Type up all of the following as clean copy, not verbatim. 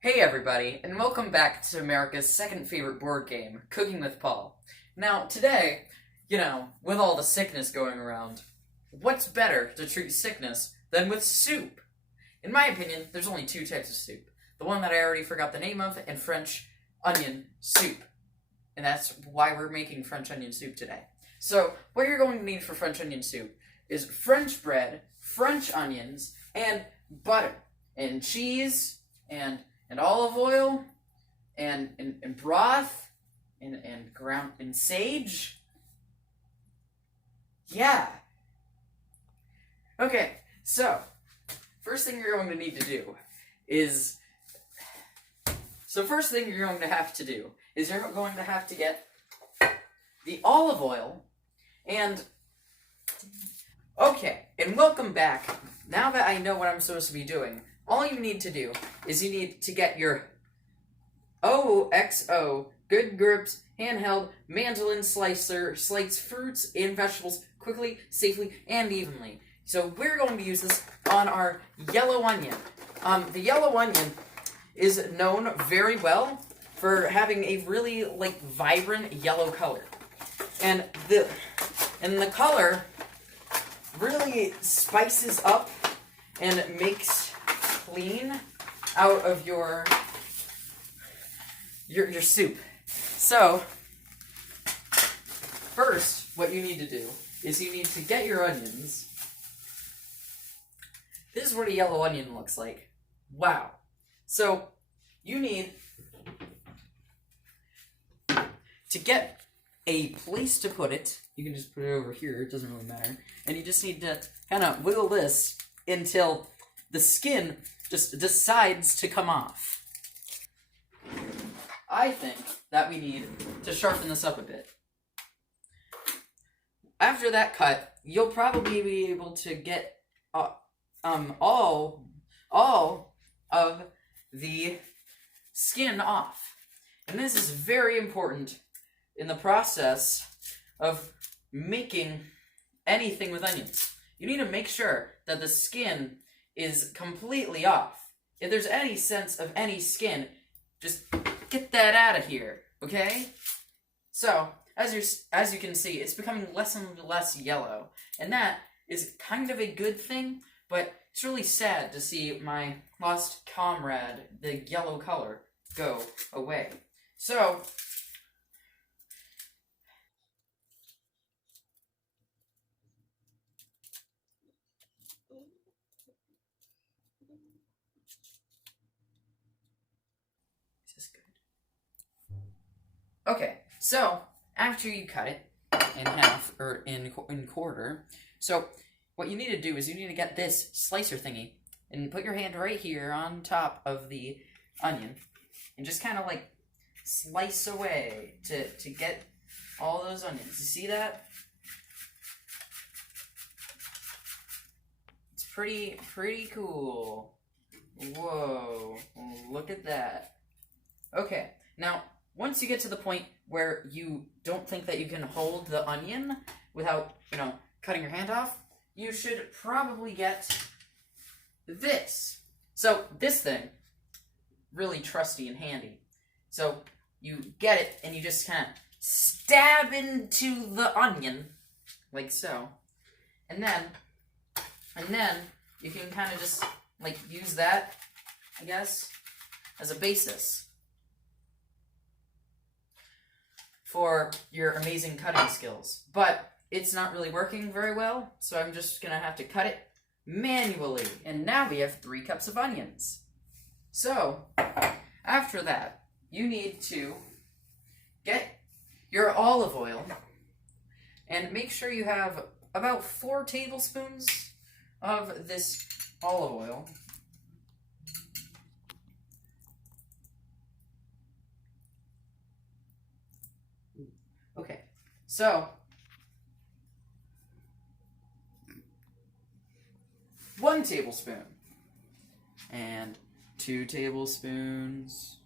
Hey everybody, and welcome back to America's second favorite board game, Cooking with Paul. Now, today, with all the sickness going around, what's better to treat sickness than with soup? In my opinion, there's only two types of soup. The one that I already forgot the name of, and French onion soup. And that's why we're making French onion soup today. So, what you're going to need for French onion soup is French bread, French onions, and butter, and cheese, and olive oil, and broth, and ground, and sage. Yeah. Okay, so, first thing you're going to need to do is, you're going to have to get the olive oil, and, okay, and welcome back. Now that I know what I'm supposed to be doing, all you need to do is you need to get your OXO Good Grips handheld mandolin slicer, slice fruits and vegetables quickly, safely, and evenly. So we're going to use this on our yellow onion. The yellow onion is known very well for having a really vibrant yellow color, and the color really spices up and makes clean out of your soup. So, first, what you need to do is you need to get your onions. This is what a yellow onion looks like. Wow. So, you need to get a place to put it. You can just put it over here, it doesn't really matter. And you just need to kind of wiggle this until the skin just decides to come off. I think that we need to sharpen this up a bit. After that cut, you'll probably be able to get all of the skin off. And this is very important in the process of making anything with onions. You need to make sure that the skin is completely off. If there's any sense of any skin, just get that out of here, okay? So, as you can see, it's becoming less and less yellow, and that is kind of a good thing, but it's really sad to see my lost comrade, the yellow color, go away. So, okay, so after you cut it in half, or in quarter, so what you need to do is you need to get this slicer thingy and put your hand right here on top of the onion and just kind of slice away to get all those onions. You see that? It's pretty cool. Whoa, look at that. Okay, now once you get to the point where you don't think that you can hold the onion without, cutting your hand off, you should probably get this. So, this thing, really trusty and handy. So, you get it, and you just kind of stab into the onion, like so. And then you can kind of just, use that, I guess, as a basis for your amazing cutting skills. But it's not really working very well, so I'm just gonna have to cut it manually. And now we have 3 cups of onions. So, after that, you need to get your olive oil and make sure you have about 4 tablespoons of this olive oil. Okay, so 1 tablespoon and 2 tablespoons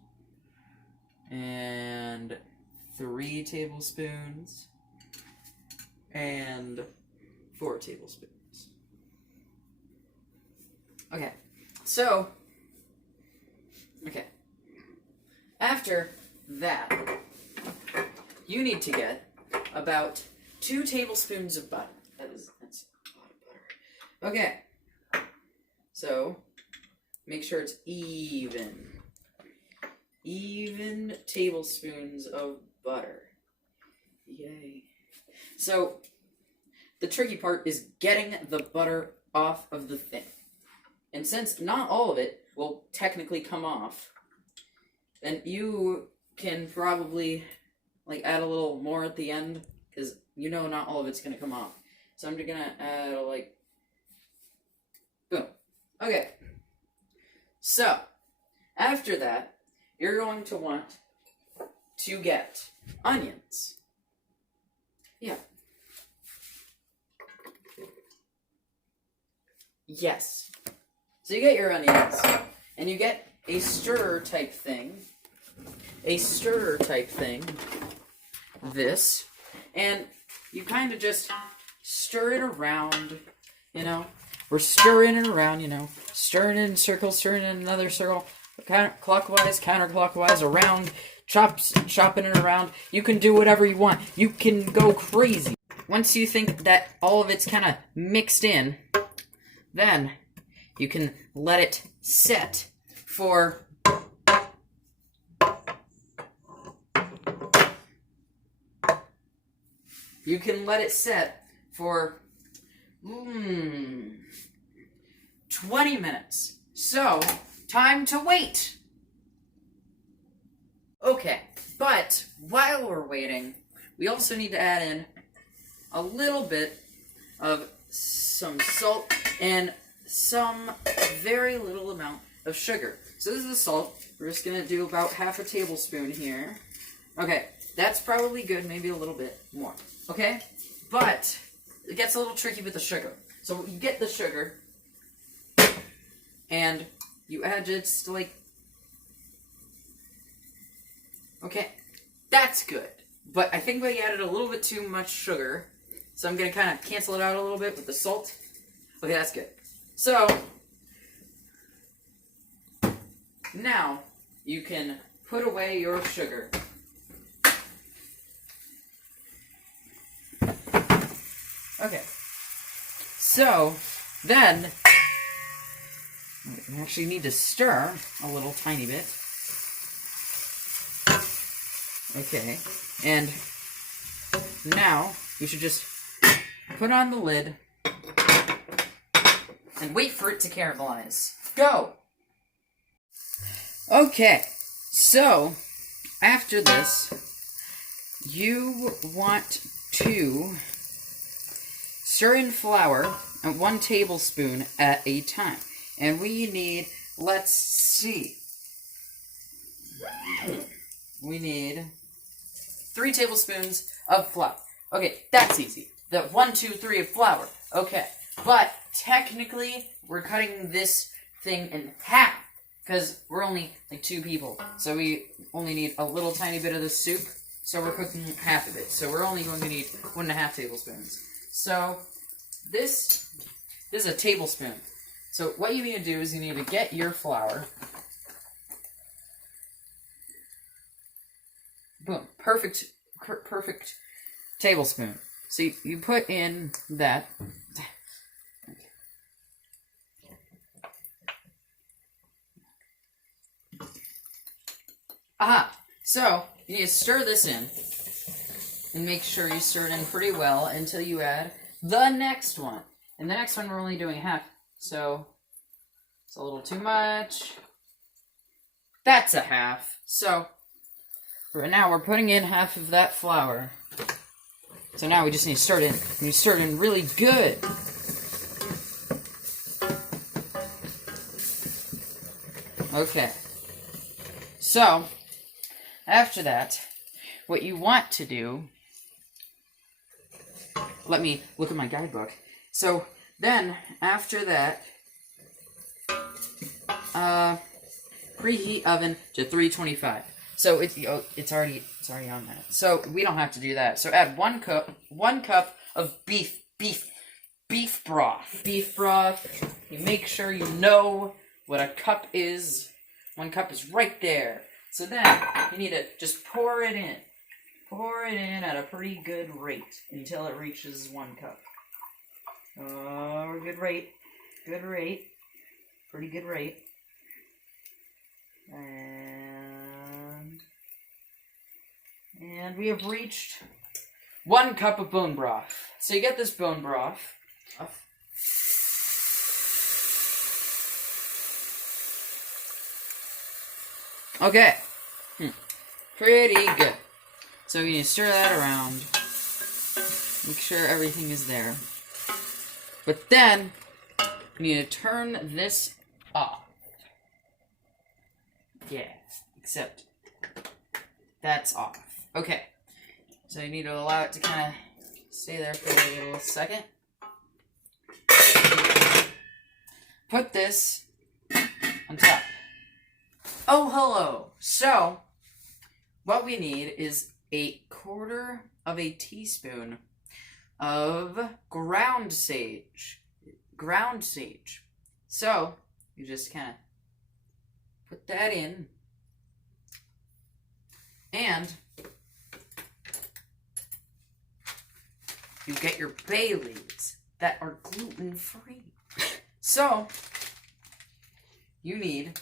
and 3 tablespoons and 4 tablespoons. Okay, so, okay, after that, you need to get about 2 tablespoons of butter. That's a lot of butter. Okay. So, make sure it's even. Even tablespoons of butter. Yay. So, the tricky part is getting the butter off of the thing. And since not all of it will technically come off, then you can probably add a little more at the end, because you know not all of it's going to come off. So I'm just going to add boom. Okay. So, after that, you're going to want to get onions. Yeah. Yes. So you get your onions, and you get a stirrer type thing. This. And you kind of just stir it around, We're stirring it around, Stirring it in circles, stirring it in another circle. Clockwise, counterclockwise, around, chopping it around. You can do whatever you want. You can go crazy. Once you think that all of it's kind of mixed in, then you can let it set for You can let it set for 20 minutes. So, time to wait. Okay, but while we're waiting, we also need to add in a little bit of some salt and some very little amount of sugar. So this is the salt. We're just going to do about half a tablespoon here. Okay, that's probably good, maybe a little bit more. Okay? But it gets a little tricky with the sugar. So you get the sugar, and you add just okay, that's good. But I think we added a little bit too much sugar, so I'm going to kind of cancel it out a little bit with the salt. Okay, that's good. So, now you can put away your sugar. Okay. So, then, we actually need to stir a little tiny bit. Okay. And now, you should just put on the lid and wait for it to caramelize. Go! Okay, so, after this, you want to stir in flour at 1 tablespoon at a time. And we need, let's see, we need 3 tablespoons of flour. Okay, that's easy. The 1, 2, 3 of flour. Okay, but technically, we're cutting this thing in half, because we're only 2 people. So we only need a little tiny bit of the soup, so we're cooking half of it. So we're only going to need 1.5 tablespoons. So this is a tablespoon. So what you need to do is you need to get your flour. Boom. Perfect tablespoon. So you put in that. Aha! So, you need to stir this in, and make sure you stir it in pretty well until you add the next one. And the next one we're only doing half, so it's a little too much. That's a half. So, right now we're putting in half of that flour. So now we just need to stir it in. And you stir it in really good. Okay. So, after that, what you want to do, let me look at my guidebook. So, then, after that, preheat oven to 325. So, it's already on that. So, we don't have to do that. So, add 1 cup of beef broth. Beef broth. You make sure you know what a cup is. 1 cup is right there. So then, you need to just pour it in. Pour it in at a pretty good rate until it reaches 1 cup. Oh, good rate. Good rate. Pretty good rate. And we have reached 1 cup of bone broth. So you get this bone broth. Okay. Pretty good. So you need to stir that around. Make sure everything is there. But then, you need to turn this off. Yeah, except that's off. Okay. So you need to allow it to kind of stay there for a little second. Put this on top. Oh, hello. So, what we need is 1/4 of a teaspoon of ground sage. Ground sage. So, you just kind of put that in. And you get your bay leaves that are gluten-free. So, you need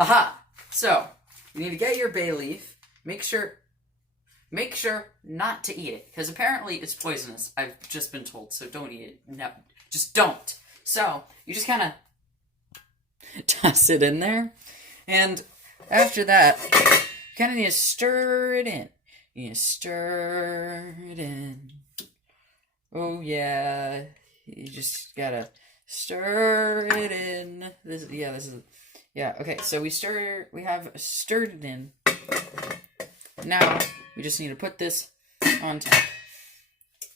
aha! So, you need to get your bay leaf. Make sure not to eat it, because apparently it's poisonous. I've just been told, so don't eat it. No, just don't. So, you just kind of toss it in there, and after that, you kind of need to stir it in. You need to stir it in. Oh yeah, you just gotta stir it in. Okay, so we have stirred it in. Now, we just need to put this on top.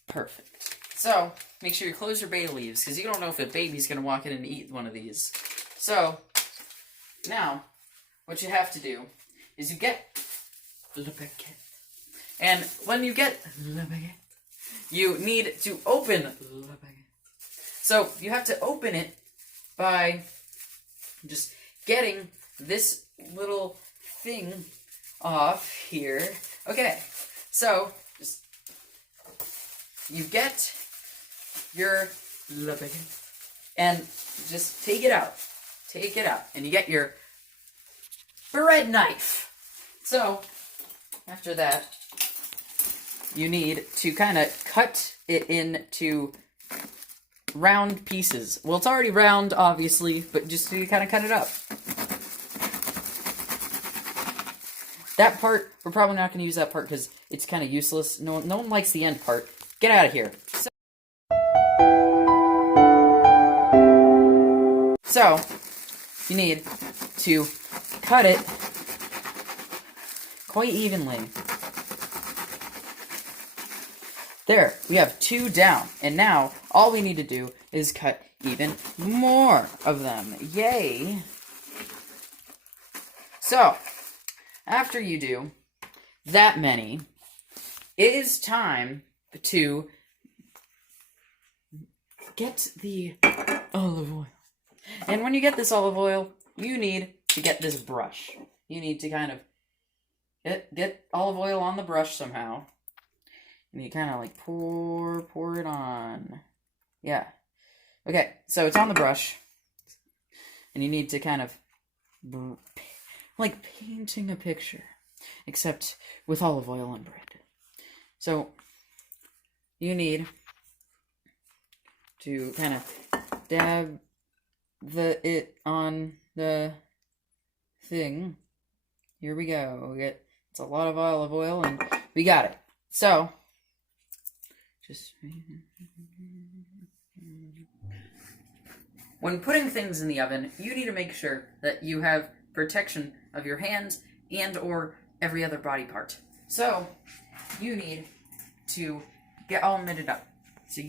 Perfect. So, make sure you close your bay leaves, because you don't know if a baby's going to walk in and eat one of these. So, now, what you have to do is you get le baguette. And when you get le baguette, you need to open le baguette. So, you have to open it by just getting this little thing off here. Okay, so just you get your le baguette and just take it out. Take it out, and you get your bread knife. So after that, you need to kind of cut it into round pieces. Well, it's already round, obviously, but just to kind of cut it up. That part, we're probably not going to use that part because it's kind of useless. No one likes the end part. Get out of here. So, you need to cut it quite evenly. There, we have 2 down. And now, all we need to do is cut even more of them. Yay! So, after you do that many, it is time to get the olive oil. And when you get this olive oil, you need to get this brush. You need to kind of get olive oil on the brush somehow. And you kind of like pour it on. Yeah. Okay, so it's on the brush. And you need to kind of like painting a picture, except with olive oil on bread. So, you need to kind of dab it on the thing. Here we go. It's a lot of olive oil, and we got it. So, just when putting things in the oven, you need to make sure that you have protection of your hands and or every other body part. So, you need to get all knitted up. So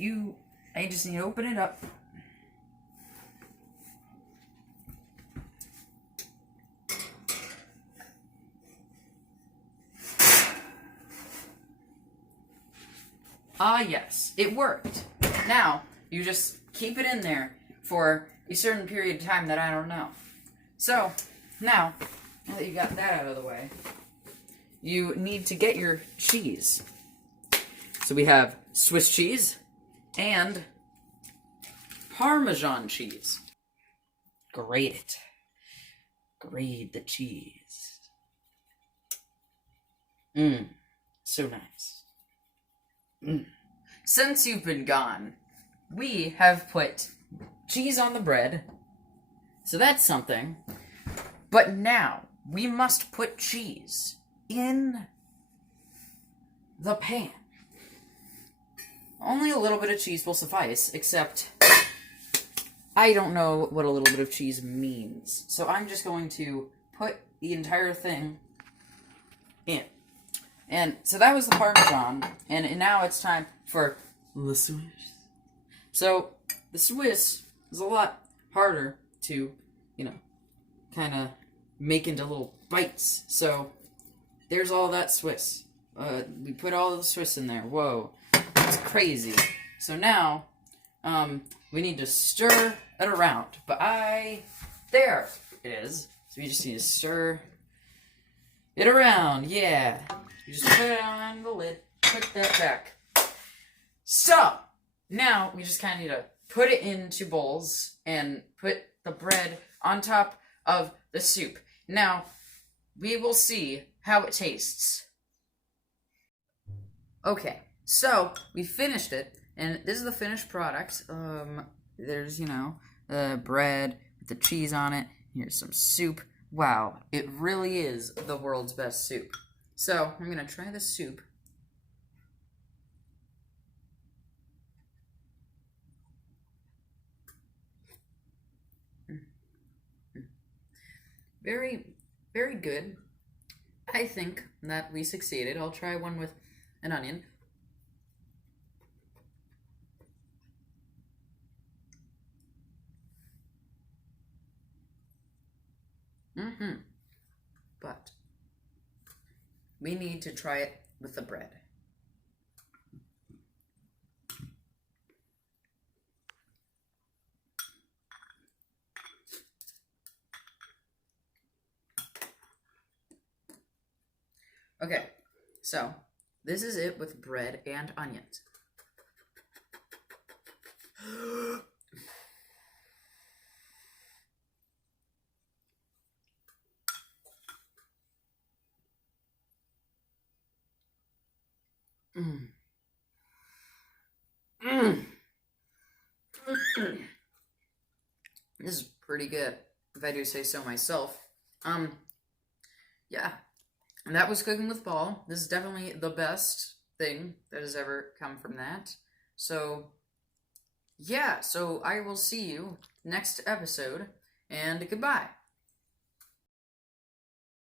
I just need to open it up. Ah, yes, it worked. Now, you just keep it in there for a certain period of time that I don't know. So, now that you got that out of the way, you need to get your cheese. So we have Swiss cheese and Parmesan cheese. Grate it. Grate the cheese. So nice. Since you've been gone, we have put cheese on the bread, so that's something. But now, we must put cheese in the pan. Only a little bit of cheese will suffice, except I don't know what a little bit of cheese means. So I'm just going to put the entire thing in. And so that was the Parmesan, and now it's time for the Swiss. So the Swiss is a lot harder to, kind of make into little bites. So there's all that Swiss. We put all the Swiss in there. Whoa, that's crazy. So now, we need to stir it around. But there it is. So we just need to stir it around. Yeah. You just put it on the lid, put that back. So, now we just kind of need to put it into bowls and put the bread on top of the soup. Now, we will see how it tastes. Okay, so we finished it, and this is the finished product. There's, the bread with the cheese on it. Here's some soup. Wow, it really is the world's best soup. So, I'm going to try the soup. Very, very good. I think that we succeeded. I'll try one with an onion. But we need to try it with the bread. Okay, so this is it with bread and onions. This is pretty good, if I do say so myself. Yeah. And that was Cooking with Paul. This is definitely the best thing that has ever come from that. So, yeah. So I will see you next episode, and goodbye.